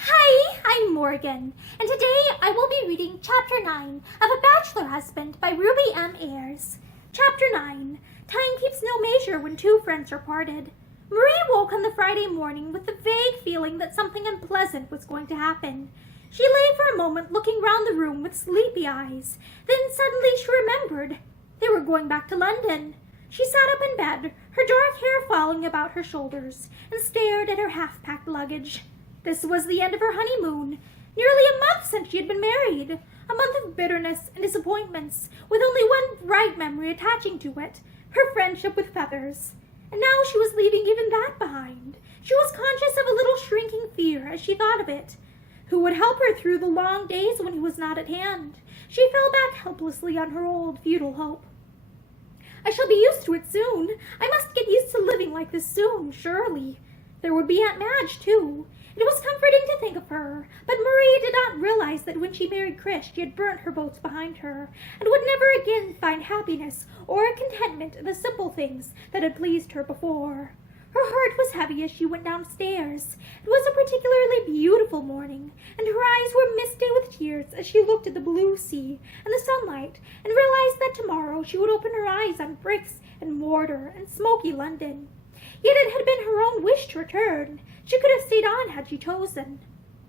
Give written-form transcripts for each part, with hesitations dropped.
Hi, I'm Morgan, and today I will be reading Chapter 9 of A Bachelor Husband by Ruby M. Ayres. Chapter 9. Time keeps no measure when two friends are parted. Marie woke on the Friday morning with the vague feeling that something unpleasant was going to happen. She lay for a moment looking round the room with sleepy eyes. Then suddenly she remembered. They were going back to London. She sat up in bed, her dark hair falling about her shoulders, and stared at her half-packed luggage. This was the end of her honeymoon, nearly a month since she had been married, a month of bitterness and disappointments, with only one bright memory attaching to it, her friendship with Feathers. And now she was leaving even that behind. She was conscious of a little shrinking fear as she thought of it. Who would help her through the long days when he was not at hand? She fell back helplessly on her old futile hope. I shall be used to it soon. I must get used to living like this soon, surely. There would be Aunt Madge, too. It was comforting to think of her, but Marie did not realize that when she married Chris, she had burnt her boats behind her, and would never again find happiness or contentment in the simple things that had pleased her before. Her heart was heavy as she went downstairs. It was a particularly beautiful morning, and her eyes were misty with tears as she looked at the blue sea and the sunlight, and realized that tomorrow she would open her eyes on bricks and mortar and smoky London. Yet it had been her own wish to return. She could have stayed on had she chosen.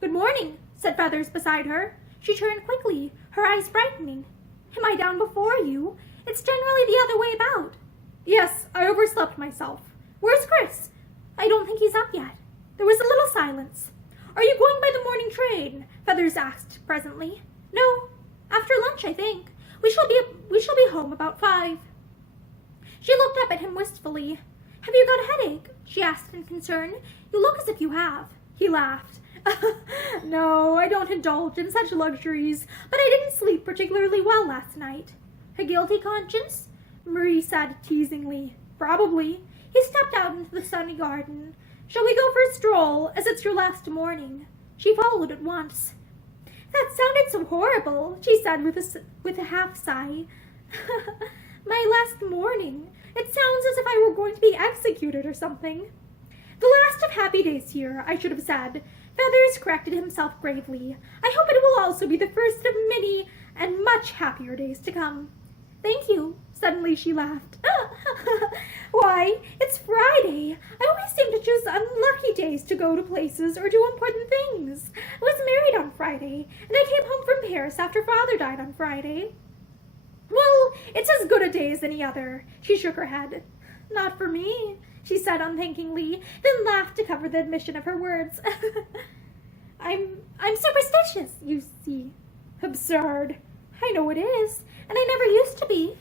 "Good morning," said Feathers beside her. She turned quickly, her eyes brightening. "Am I down before you? It's generally the other way about." "Yes, I overslept myself. Where's Chris?" "I don't think he's up yet." There was a little silence. "Are you going by the morning train?" Feathers asked presently. "No, after lunch, I think. We shall be home about 5. She looked up at him wistfully. "Have you got a headache?" she asked in concern. "You look as if you have." He laughed. "No, I don't indulge in such luxuries, but I didn't sleep particularly well last night." "A guilty conscience?" Marie said teasingly. "Probably." He stepped out into the sunny garden. "Shall we go for a stroll, as it's your last morning?" She followed at once. "That sounded so horrible," she said with a half sigh. "My last morning. It sounds as if I were going to be executed or something." "The last of happy days here, I should have said." Feathers corrected himself gravely. "I hope it will also be the first of many and much happier days to come." "Thank you." Suddenly she laughed. "Why, it's Friday. I always seem to choose unlucky days to go to places or do important things. I was married on Friday, and I came home from Paris after Father died on Friday." "Well, it's as good a day as any other." She shook her head. "Not for me," she said unthinkingly, then laughed to cover the admission of her words. I'm superstitious, you see." "Absurd." "I know it is, and I never used to be."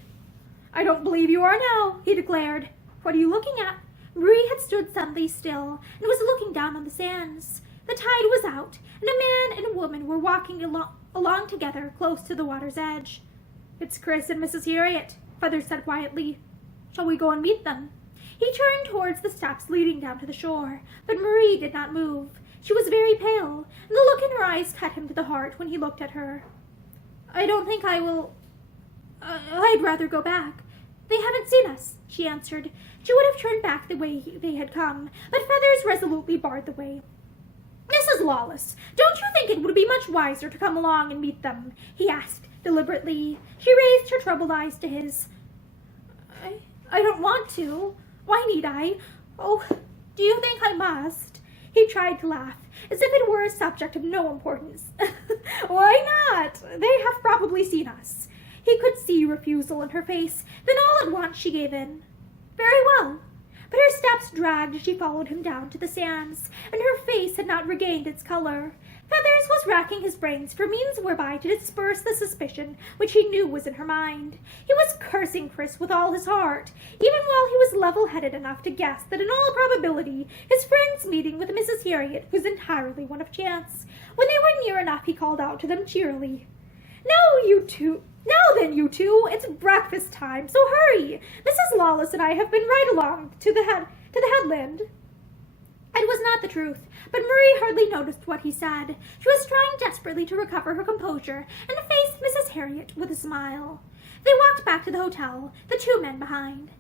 "I don't believe you are now," he declared. "What are you looking at?" Marie had stood suddenly still and was looking down on the sands. The tide was out, and a man and a woman were walking along together close to the water's edge. "It's Chris and Mrs. Harriet," Feathers said quietly. "Shall we go and meet them?" He turned towards the steps leading down to the shore, but Marie did not move. She was very pale, and the look in her eyes cut him to the heart when he looked at her. "I don't think I will. I'd rather go back. They haven't seen us," she answered. She would have turned back the way they had come, but Feathers resolutely barred the way. "Mrs. Lawless, don't you think it would be much wiser to come along and meet them?" he asked deliberately. She raised her troubled eyes to his. I don't want to. Why need I? Oh, do you think I must?" He tried to laugh, as if it were a subject of no importance. "Why not? They have probably seen us." He could see refusal in her face, then all at once she gave in. "Very well." But her steps dragged as she followed him down to the sands, and her face had not regained its color. Feathers was racking his brains for means whereby to disperse the suspicion which he knew was in her mind. He was cursing Chris with all his heart, even while he was level-headed enough to guess that in all probability his friend's meeting with Mrs. Harriet was entirely one of chance. When they were near enough, he called out to them cheerily. Now then, you two, it's breakfast time, so hurry. Mrs. Lawless and I have been right along to the headland." It was not the truth, but Marie hardly noticed what he said. She was trying desperately to recover her composure and face Mrs. Harriet with a smile. They walked back to the hotel, the two men behind.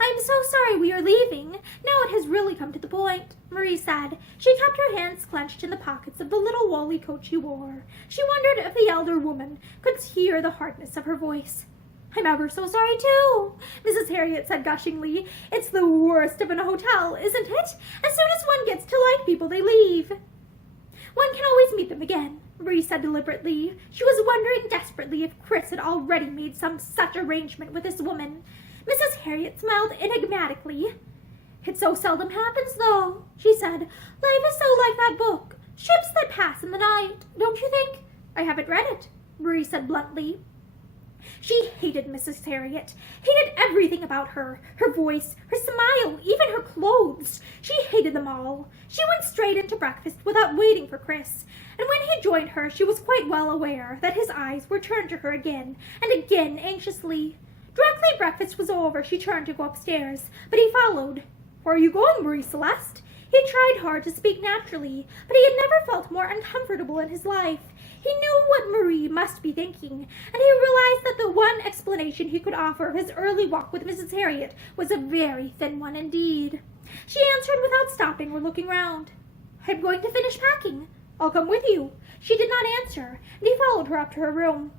I'm so sorry we are leaving. Now it has really come to the point, Marie said. She kept her hands clenched in the pockets of the little woolly coat she wore. She wondered if the elder woman could hear the hardness of her voice. I'm ever so sorry, too, Mrs. Harriet said gushingly. It's the worst of a hotel, isn't it? As soon as one gets to like people, they leave. One can always meet them again, Marie said deliberately. She was wondering desperately if Chris had already made some such arrangement with this woman. Mrs. Harriet smiled enigmatically. It so seldom happens, though, she said. Life is so like that book, Ships That Pass in the Night, don't you think? I haven't read it, Marie said bluntly. She hated Mrs. Harriet, hated everything about her, her voice, her smile, even her clothes. She hated them all. She went straight into breakfast without waiting for Chris, and when he joined her she was quite well aware that his eyes were turned to her again and again anxiously. Directly breakfast was over, she turned to go upstairs, but he followed. Where are you going, Marie Celeste? He tried hard to speak naturally, but he had never felt more uncomfortable in his life. He knew what Marie must be thinking, and he realized that the one explanation he could offer of his early walk with Mrs. Harriet was a very thin one indeed. She answered without stopping or looking round. I'm going to finish packing. I'll come with you. She did not answer, and he followed her up to her room.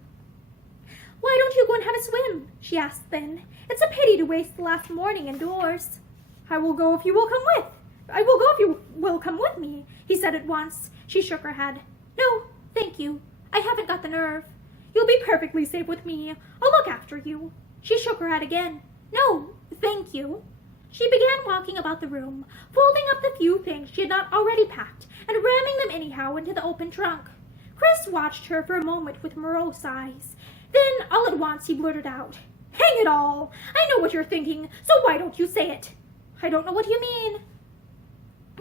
Why don't you go and have a swim? She asked then. It's a pity to waste the last morning indoors. I will go if you will come with. I will go if you will come with me, he said at once. She shook her head. No, thank you. I haven't got the nerve. You'll be perfectly safe with me. I'll look after you. She shook her head again. No, thank you. She began walking about the room, folding up the few things she had not already packed and ramming them anyhow into the open trunk. Chris watched her for a moment with morose eyes. Then, all at once, he blurted out, Hang it all! I know what you're thinking, so why don't you say it? I don't know what you mean.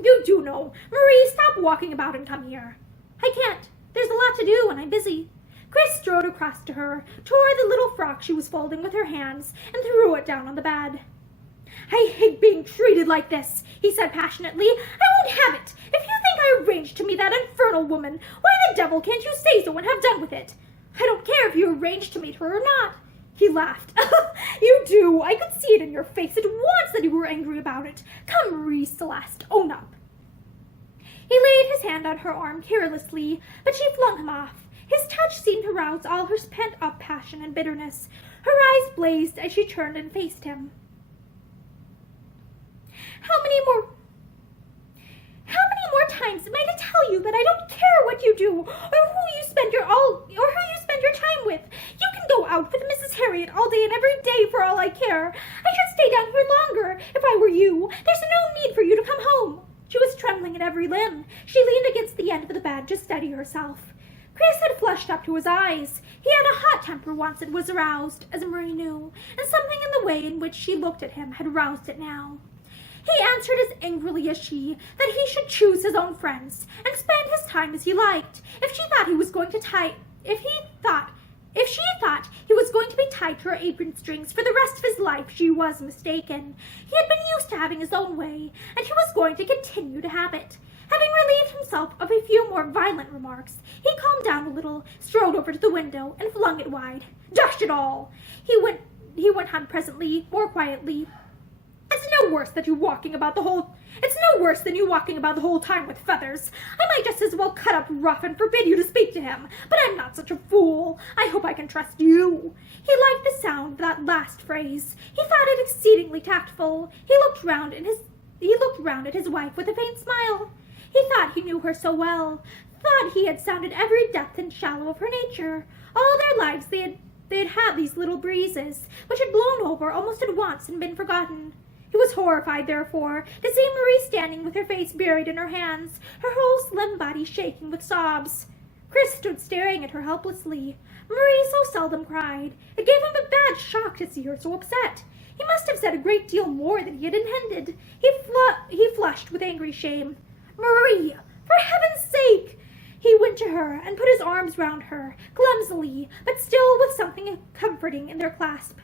You do know. Marie, stop walking about and come here. I can't. There's a lot to do and I'm busy. Chris strode across to her, tore the little frock she was folding with her hands, and threw it down on the bed. I hate being treated like this, he said passionately. I won't have it. If you think I arranged to meet that infernal woman, why the devil can't you say so and have done with it? I don't care if you arranged to meet her or not. He laughed. You do. I could see it in your face at once that you were angry about it. Come, Marie Celeste, own up. He laid his hand on her arm carelessly, but she flung him off. His touch seemed to rouse all her pent-up passion and bitterness. Her eyes blazed as she turned and faced him. How many more times am I to tell you that I don't care what you do, or who you spend your time with? You can go out with Mrs. Harriet all day and every day for all I care. I should stay down here longer if I were you. There's no need for you to come home. She was trembling in every limb. She leaned against the end of the bed to steady herself. Chris had flushed up to his eyes. He had a hot temper once it was aroused, as Marie knew, and something in the way in which she looked at him had roused it now. He answered as angrily as she that he should choose his own friends and spend his time as he liked. If she thought he was going to be tied to her apron strings for the rest of his life, she was mistaken. He had been used to having his own way, and he was going to continue to have it. Having relieved himself of a few more violent remarks, he calmed down a little, strode over to the window, and flung it wide. Dash it all! He went on presently, more quietly. It's no worse than you walking about the whole time with feathers. I might just as well cut up rough and forbid you to speak to him, but I'm not such a fool. I hope I can trust you. He liked the sound of that last phrase. He found it exceedingly tactful. He looked round at his wife with a faint smile. He thought he knew her so well, thought he had sounded every depth and shallow of her nature. All their lives they had had these little breezes, which had blown over almost at once and been forgotten. He was horrified, therefore, to see Marie standing with her face buried in her hands, her whole slim body shaking with sobs. Chris stood staring at her helplessly. Marie so seldom cried. It gave him a bad shock to see her so upset. He must have said a great deal more than he had intended. He flushed with angry shame. Marie, for heaven's sake! He went to her and put his arms round her, clumsily, but still with something comforting in their clasp.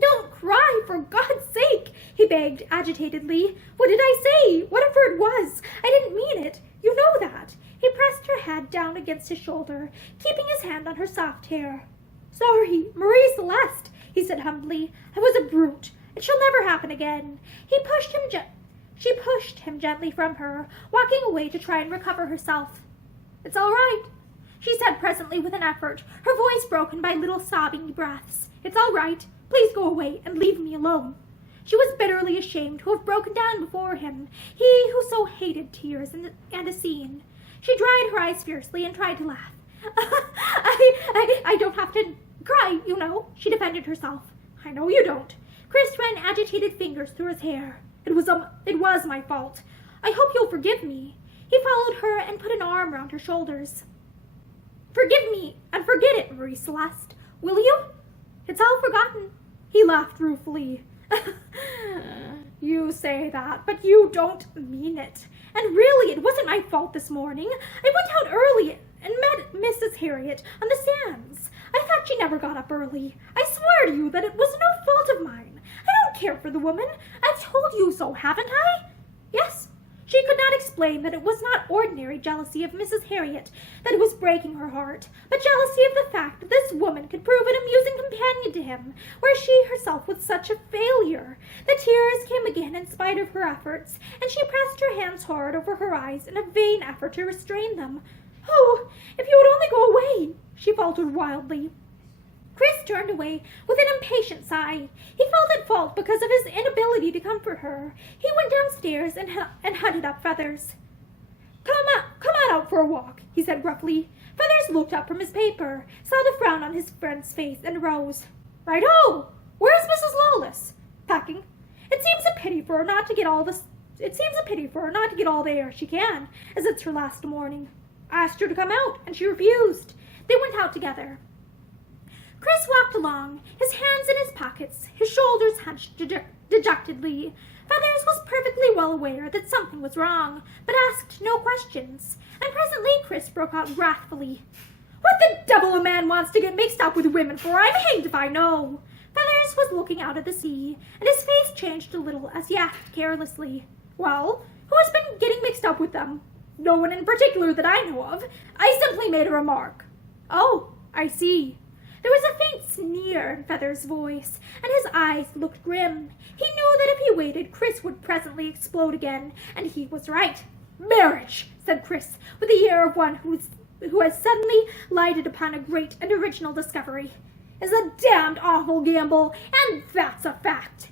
Don't cry, for God's sake, he begged agitatedly. What did I say? Whatever it was, I didn't mean it. You know that. He pressed her head down against his shoulder, keeping his hand on her soft hair. Sorry, Marie Celeste, he said humbly. I was a brute. I It shall never happen again. She pushed him gently from her, walking away to try and recover herself. It's all right, she said presently with an effort, her voice broken by little sobbing breaths. It's all right. Please go away and leave me alone. She was bitterly ashamed to have broken down before him, he who so hated tears and a scene. She dried her eyes fiercely and tried to laugh. I don't have to cry, you know, she defended herself. I know you don't. Chris ran agitated fingers through his hair. It was my fault. I hope you'll forgive me. He followed her and put an arm round her shoulders. Forgive me and forget it, Marie Celeste. Will you? It's all forgotten. He laughed ruefully. You say that, but you don't mean it. And really, it wasn't my fault this morning. I went out early and met Mrs. Harriet on the sands. I thought she never got up early. I swear to you that it was no fault of mine. I don't care for the woman. I've told you so, haven't I? Yes. She could not explain that it was not ordinary jealousy of Mrs. Harriet that was breaking her heart, but jealousy of the fact that this woman could prove an amusing companion to him, where she herself was such a failure. The tears came again in spite of her efforts, and she pressed her hands hard over her eyes in a vain effort to restrain them. Oh, if you would only go away, she faltered wildly. Chris turned away with an impatient sigh. He felt at fault because of his inability to comfort her. He went downstairs and hunted up Feathers. Come on out for a walk, he said gruffly. Feathers looked up from his paper, saw the frown on his friend's face, and rose. Right-o! Where's Mrs. Lawless? Packing. It seems a pity for her not to get all the air she can, as it's her last morning. I asked her to come out, and she refused. They went out together. Chris walked along, his hands in his pockets, his shoulders hunched dejectedly. Feathers was perfectly well aware that something was wrong, but asked no questions, and presently Chris broke out wrathfully. What the devil a man wants to get mixed up with women for, I'm hanged if I know. Feathers was looking out at the sea, and his face changed a little as he asked carelessly. Well, who has been getting mixed up with them? No one in particular that I know of. I simply made a remark. Oh, I see. There was a faint sneer in Feathers' voice, and his eyes looked grim. He knew that if he waited, Chris would presently explode again, and he was right. Marriage, said Chris, with the air of one who has suddenly lighted upon a great and original discovery, is a damned awful gamble, and that's a fact.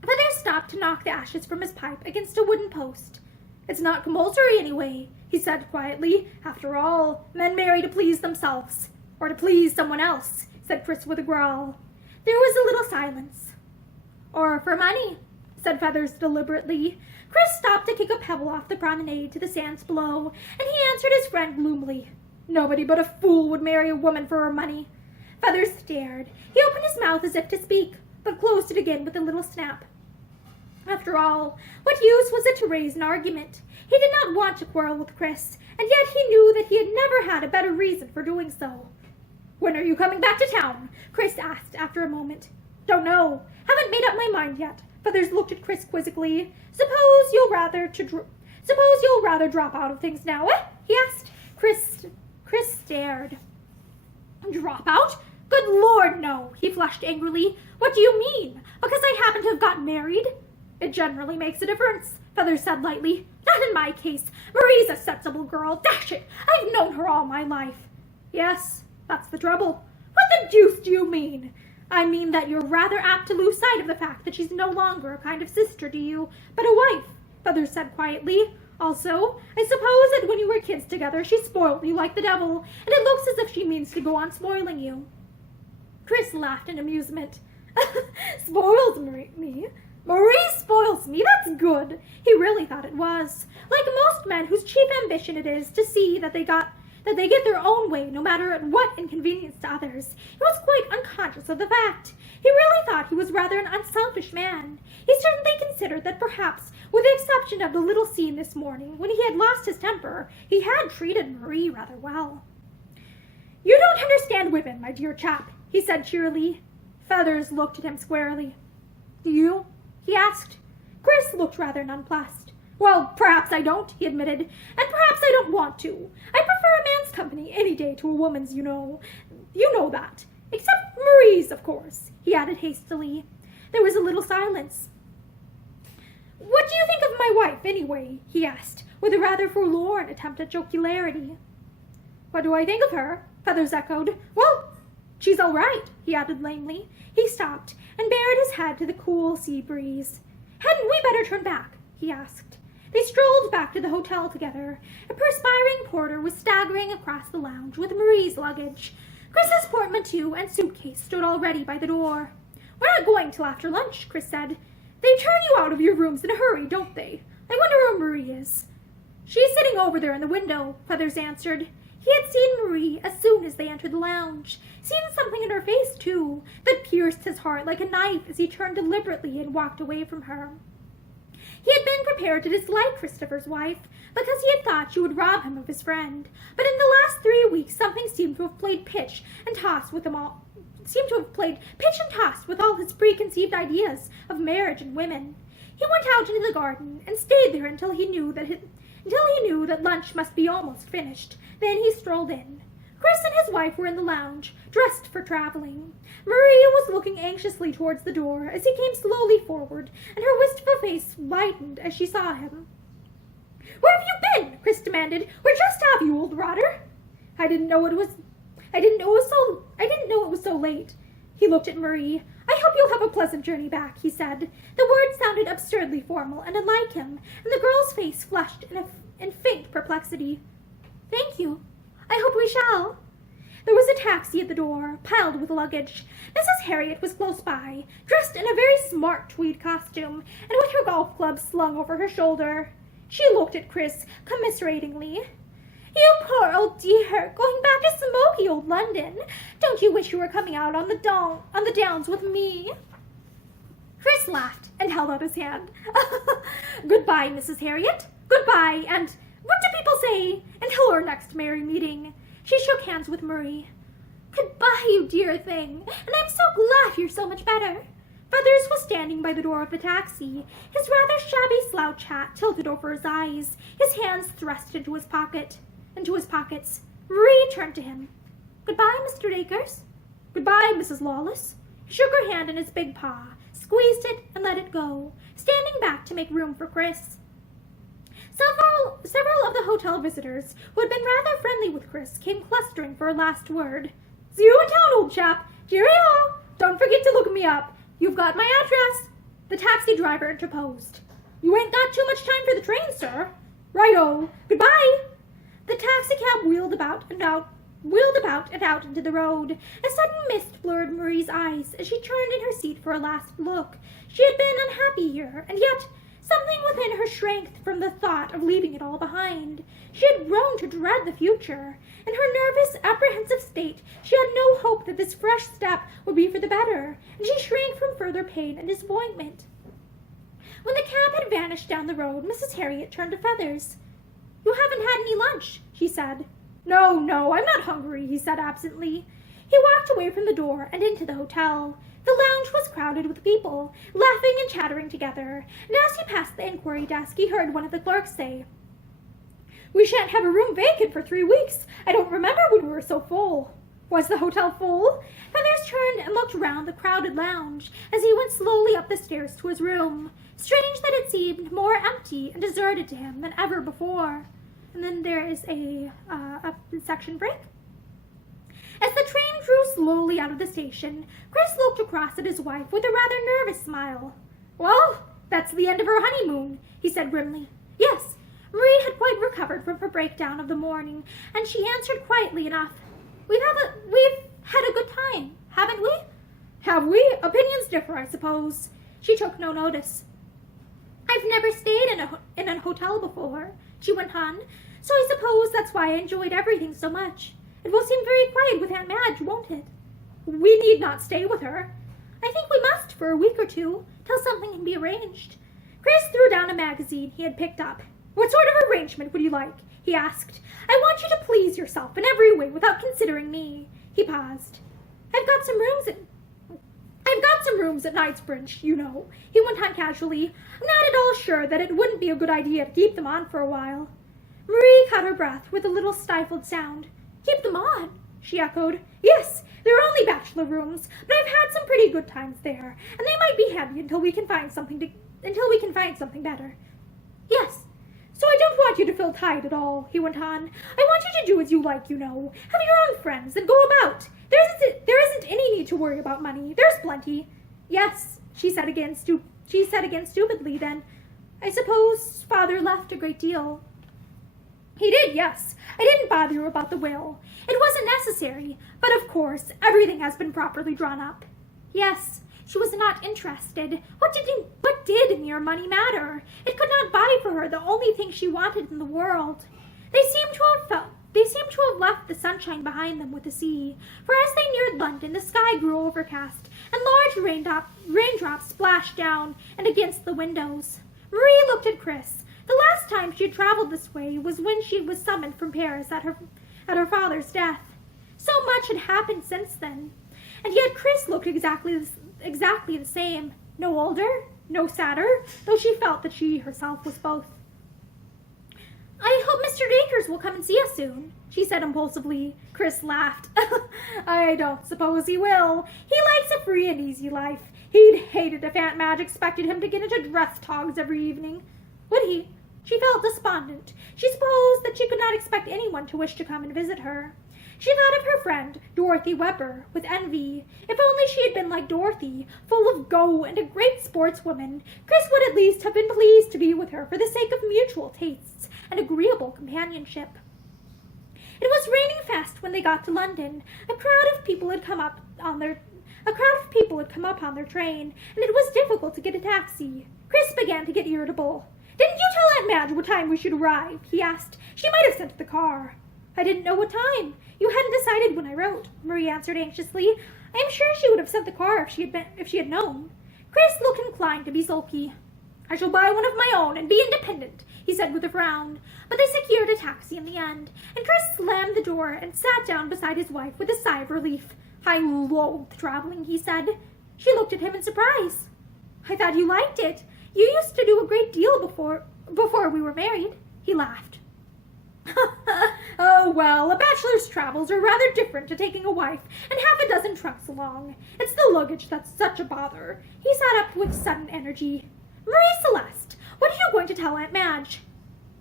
Feathers stopped to knock the ashes from his pipe against a wooden post. It's not compulsory anyway, he said quietly. After all, men marry to please themselves. Or to please someone else, said Chris with a growl. There was a little silence. Or for money, said Feathers deliberately. Chris stopped to kick a pebble off the promenade to the sands below, and he answered his friend gloomily. Nobody but a fool would marry a woman for her money. Feathers stared. He opened his mouth as if to speak, but closed it again with a little snap. After all, what use was it to raise an argument? He did not want to quarrel with Chris, and yet he knew that he had never had a better reason for doing so. When are you coming back to town? Chris asked after a moment. Don't know. Haven't made up my mind yet. Feathers looked at Chris quizzically. Suppose you'll rather drop out of things now, eh? He asked. Chris stared. Drop out? Good Lord, no, he flushed angrily. What do you mean? Because I happen to have gotten married? It generally makes a difference, Feathers said lightly. Not in my case. Marie's a sensible girl. Dash it! I've known her all my life. Yes. That's the trouble. What the deuce do you mean? I mean that you're rather apt to lose sight of the fact that she's no longer a kind of sister to you, but a wife, Feathers said quietly. Also, I suppose that when you were kids together, she spoiled you like the devil, and it looks as if she means to go on spoiling you. Chris laughed in amusement. Spoils me? Marie spoils me, that's good. He really thought it was. Like most men whose chief ambition it is to see that they get their own way, no matter at what inconvenience to others. He was quite unconscious of the fact. He really thought he was rather an unselfish man. He certainly considered that perhaps, with the exception of the little scene this morning, when he had lost his temper, he had treated Marie rather well. You don't understand women, my dear chap, he said cheerily. Feathers looked at him squarely. Do you? He asked. Chris looked rather nonplussed. Well, perhaps I don't, he admitted, and perhaps I don't want to. I prefer a man's company any day to a woman's, you know. You know that. Except Marie's, of course, he added hastily. There was a little silence. "What do you think of my wife, anyway?" he asked, with a rather forlorn attempt at jocularity. "What do I think of her?" Feathers echoed. "Well, she's all right," he added lamely. He stopped and bared his head to the cool sea breeze. "Hadn't we better turn back?" he asked. They strolled back to the hotel together. A perspiring porter was staggering across the lounge with Marie's luggage. Chris's portmanteau and suitcase stood all ready by the door. "We're not going till after lunch," Chris said. "They turn you out of your rooms in a hurry, don't they? I wonder where Marie is." "She's sitting over there in the window," Feathers answered. He had seen Marie as soon as they entered the lounge, seen something in her face, too, that pierced his heart like a knife as he turned deliberately and walked away from her. He had been prepared to dislike Christopher's wife because he had thought she would rob him of his friend, but in the last 3 weeks something seemed to have played pitch and toss with all his preconceived ideas of marriage and women. He went out into the garden and stayed there until he knew that lunch must be almost finished. Then he strolled in. Chris and his wife were in the lounge, dressed for traveling. Marie was looking anxiously towards the door as he came slowly forward, and her wistful face lightened as she saw him. "Where have you been?" Chris demanded. "We're just off, you old rotter." I didn't know it was so late." He looked at Marie. "I hope you'll have a pleasant journey back," he said. The words sounded absurdly formal and unlike him, and the girl's face flushed in faint perplexity. "Thank you. I hope we shall." There was a taxi at the door, piled with luggage. Mrs. Harriet was close by, dressed in a very smart tweed costume, and with her golf club slung over her shoulder. She looked at Chris commiseratingly. "You poor old dear, going back to smoky old London. Don't you wish you were coming out on the downs with me?" Chris laughed and held out his hand. "Goodbye, Mrs. Harriet. Goodbye, and what do people say until our next merry meeting?" She shook hands with Marie. "Goodbye, you dear thing, and I'm so glad you're so much better." Feathers was standing by the door of the taxi, his rather shabby slouch hat tilted over his eyes, his hands thrust into his pockets. Marie turned to him. "Goodbye, Mr. Akers." "Goodbye, Mrs. Lawless." He shook her hand in his big paw, squeezed it, and let it go, standing back to make room for Chris. Several of the hotel visitors, who had been rather friendly with Chris, came clustering for a last word. "See you in town, old chap. Cheerio! Don't forget to look me up. You've got my address." The taxi driver interposed. "You ain't got too much time for the train, sir." "Righto. Goodbye." The taxicab wheeled about and out into the road. A sudden mist blurred Marie's eyes as she turned in her seat for a last look. She had been unhappy here, and yet something within her shrank from the thought of leaving it all behind. She had grown to dread the future. In her nervous, apprehensive state, she had no hope that this fresh step would be for the better, and she shrank from further pain and disappointment. When the cab had vanished down the road, Mrs. Harriet turned to Feathers. "You haven't had any lunch," she said. No, I'm not hungry," he said absently. He walked away from the door and into the hotel. The lounge was crowded with people, laughing and chattering together, and as he passed the inquiry desk, he heard one of the clerks say, "We shan't have a room vacant for 3 weeks. I don't remember when we were so full." Was the hotel full? Feathers turned and looked round the crowded lounge as he went slowly up the stairs to his room. Strange that it seemed more empty and deserted to him than ever before. And then there is a section break. As the train drew slowly out of the station, Chris looked across at his wife with a rather nervous smile. "Well, that's the end of her honeymoon," he said grimly. "Yes." Marie had quite recovered from her breakdown of the morning, and she answered quietly enough. We've had a good time, haven't we?" "Have we? Opinions differ, I suppose." She took no notice. "I've never stayed in a hotel before," she went on, "so I suppose that's why I enjoyed everything so much. It will seem very quiet with Aunt Madge, won't it?" "We need not stay with her." "I think we must for a week or two, till something can be arranged." Chris threw down a magazine he had picked up. "What sort of arrangement would you like?" he asked. "I want you to please yourself in every way without considering me." He paused. I've got some rooms at Knightsbridge, you know," he went on casually. "I'm not at all sure that it wouldn't be a good idea to keep them on for a while." Marie caught her breath with a little stifled sound. "Keep them on?" she echoed. "Yes, They're only bachelor rooms, but I've had some pretty good times there, and they might be handy until we can find something better. Yes. So I don't want you to feel tied at all, he went on. I want you to do as you like, you know. Have your own friends and go about. There isn't any need to worry about money. There's plenty. Yes, she said again stupidly, then. I suppose Father left a great deal. He did, yes. I didn't bother you about the will. It wasn't necessary, but of course, everything has been properly drawn up. Yes, she was not interested. What did mere money matter? It could not buy for her the only thing she wanted in the world. They seemed to have left the sunshine behind them with the sea, for as they neared London, the sky grew overcast, and large raindrops splashed down and against the windows. Marie looked at Chris. The last time she had traveled this way was when she was summoned from Paris at her father's death. So much had happened since then, and yet Chris looked exactly the same. No older, no sadder, though she felt that she herself was both. I hope Mr. Dacres will come and see us soon, she said impulsively. Chris laughed. I don't suppose he will. He likes a free and easy life. He'd hate it if Aunt Madge expected him to get into dress togs every evening. Would he? She felt despondent. She supposed that she could not expect anyone to wish to come and visit her. She thought of her friend, Dorothy Webber, with envy. If only she had been like Dorothy, full of go and a great sportswoman, Chris would at least have been pleased to be with her for the sake of mutual tastes and agreeable companionship. It was raining fast when they got to London. A crowd of people had come up on their train, and it was difficult to get a taxi. Chris began to get irritable. Didn't you tell Aunt Madge what time we should arrive? He asked. She might have sent the car. I didn't know what time. You hadn't decided when I wrote, Marie answered anxiously. I am sure she would have sent the car if she had known. Chris looked inclined to be sulky. I shall buy one of my own and be independent, he said with a frown. But they secured a taxi in the end, and Chris slammed the door and sat down beside his wife with a sigh of relief. I loathe traveling, he said. She looked at him in surprise. I thought you liked it. You used to do a great deal before we were married, he laughed. Oh, well, a bachelor's travels are rather different to taking a wife and half a dozen trunks along. It's the luggage that's such a bother. He sat up with sudden energy. Marie Celeste, what are you going to tell Aunt Madge?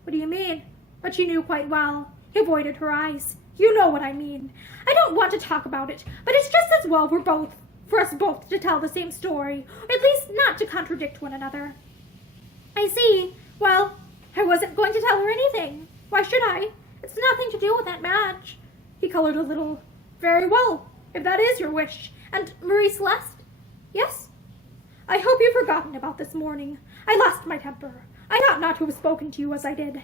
What do you mean? But she knew quite well. He avoided her eyes. You know what I mean. I don't want to talk about it, but it's just as well for us both to tell the same story, or at least not to contradict one another. I see. Well, I wasn't going to tell her anything. Why should I? It's nothing to do with Aunt Madge. He colored a little. Very well, if that is your wish. And Marie Celeste? Yes? I hope you've forgotten about this morning. I lost my temper. I ought not to have spoken to you as I did.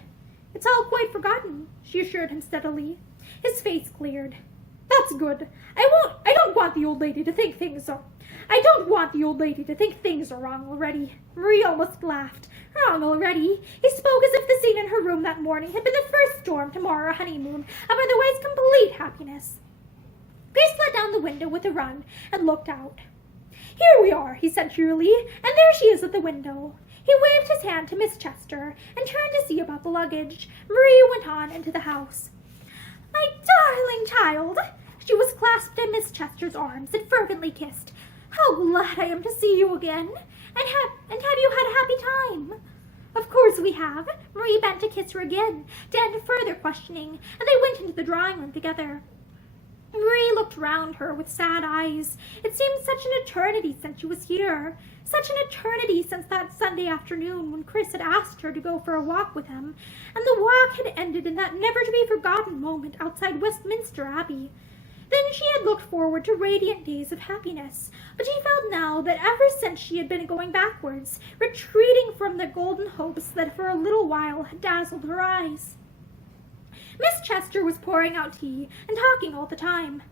It's all quite forgotten, she assured him steadily. His face cleared. That's good. I don't want the old lady to think things are wrong already. Marie almost laughed. Wrong already? He spoke as if the scene in her room that morning had been the first storm to mar a honeymoon of otherwise complete happiness. Grace let down the window with a run and looked out. Here we are, he said cheerily, and there she is at the window. He waved his hand to Miss Chester and turned to see about the luggage. Marie went on into the house. My darling child! She was clasped in Miss Chester's arms and fervently kissed. How glad I am to see you again! And have you had a happy time? Of course we have. Marie bent to kiss her again, to end further questioning, and they went into the drawing room together. Marie looked round her with sad eyes. It seemed such an eternity since she was here. Such an eternity since that Sunday afternoon when Chris had asked her to go for a walk with him, and the walk had ended in that never-to-be-forgotten moment outside Westminster Abbey. Then she had looked forward to radiant days of happiness, but she felt now that ever since she had been going backwards, retreating from the golden hopes that for a little while had dazzled her eyes. Miss Chester was pouring out tea and talking all the time.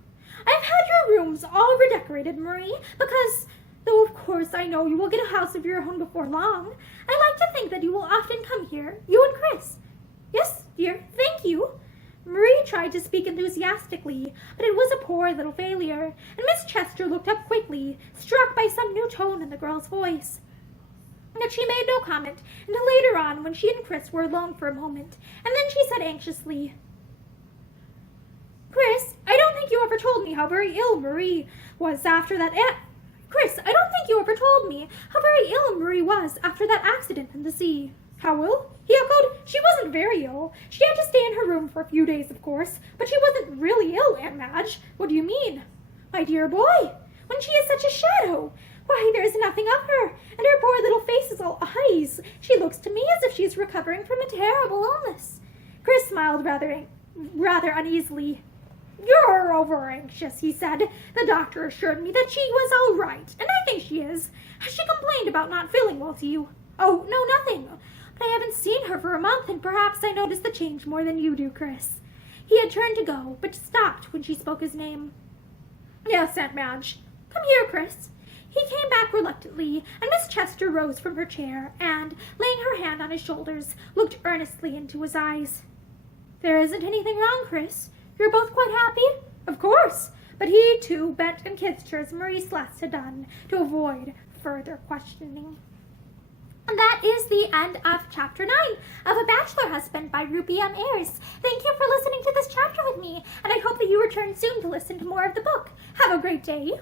I've had your rooms all redecorated, Marie, because, though of course I know you will get a house of your own before long, I like to think that you will often come here, you and Chris. Yes, dear, thank you. Marie tried to speak enthusiastically, but it was a poor little failure, and Miss Chester looked up quickly, struck by some new tone in the girl's voice. Yet she made no comment until later on when she and Chris were alone for a moment, and then she said anxiously, Chris, I don't think you you ever told me how very ill Marie was after that Chris, I don't think you ever told me how very ill Marie was after that accident in the sea. How ill? He echoed. She wasn't very ill. She had to stay in her room for a few days, of course, but she wasn't really ill, Aunt Madge. What do you mean? My dear boy, when she is such a shadow. Why, there is nothing of her, and her poor little face is all eyes. She looks to me as if she is recovering from a terrible illness. Chris smiled rather uneasily. You're over-anxious, he said. The doctor assured me that she was all right, and I think she is. Has she complained about not feeling well to you? Oh, no, nothing. But I haven't seen her for a month, and perhaps I noticed the change more than you do, Chris. He had turned to go, but stopped when she spoke his name. Yes, Aunt Madge. Come here, Chris. He came back reluctantly, and Miss Chester rose from her chair and, laying her hand on his shoulders, looked earnestly into his eyes. There isn't anything wrong, Chris. You're both quite happy? Of course. But he, too, bent and kissed her as Marie Celeste had done, to avoid further questioning. And that is the end of Chapter 9 of A Bachelor Husband by Ruby M. Ayres. Thank you for listening to this chapter with me, and I hope that you return soon to listen to more of the book. Have a great day.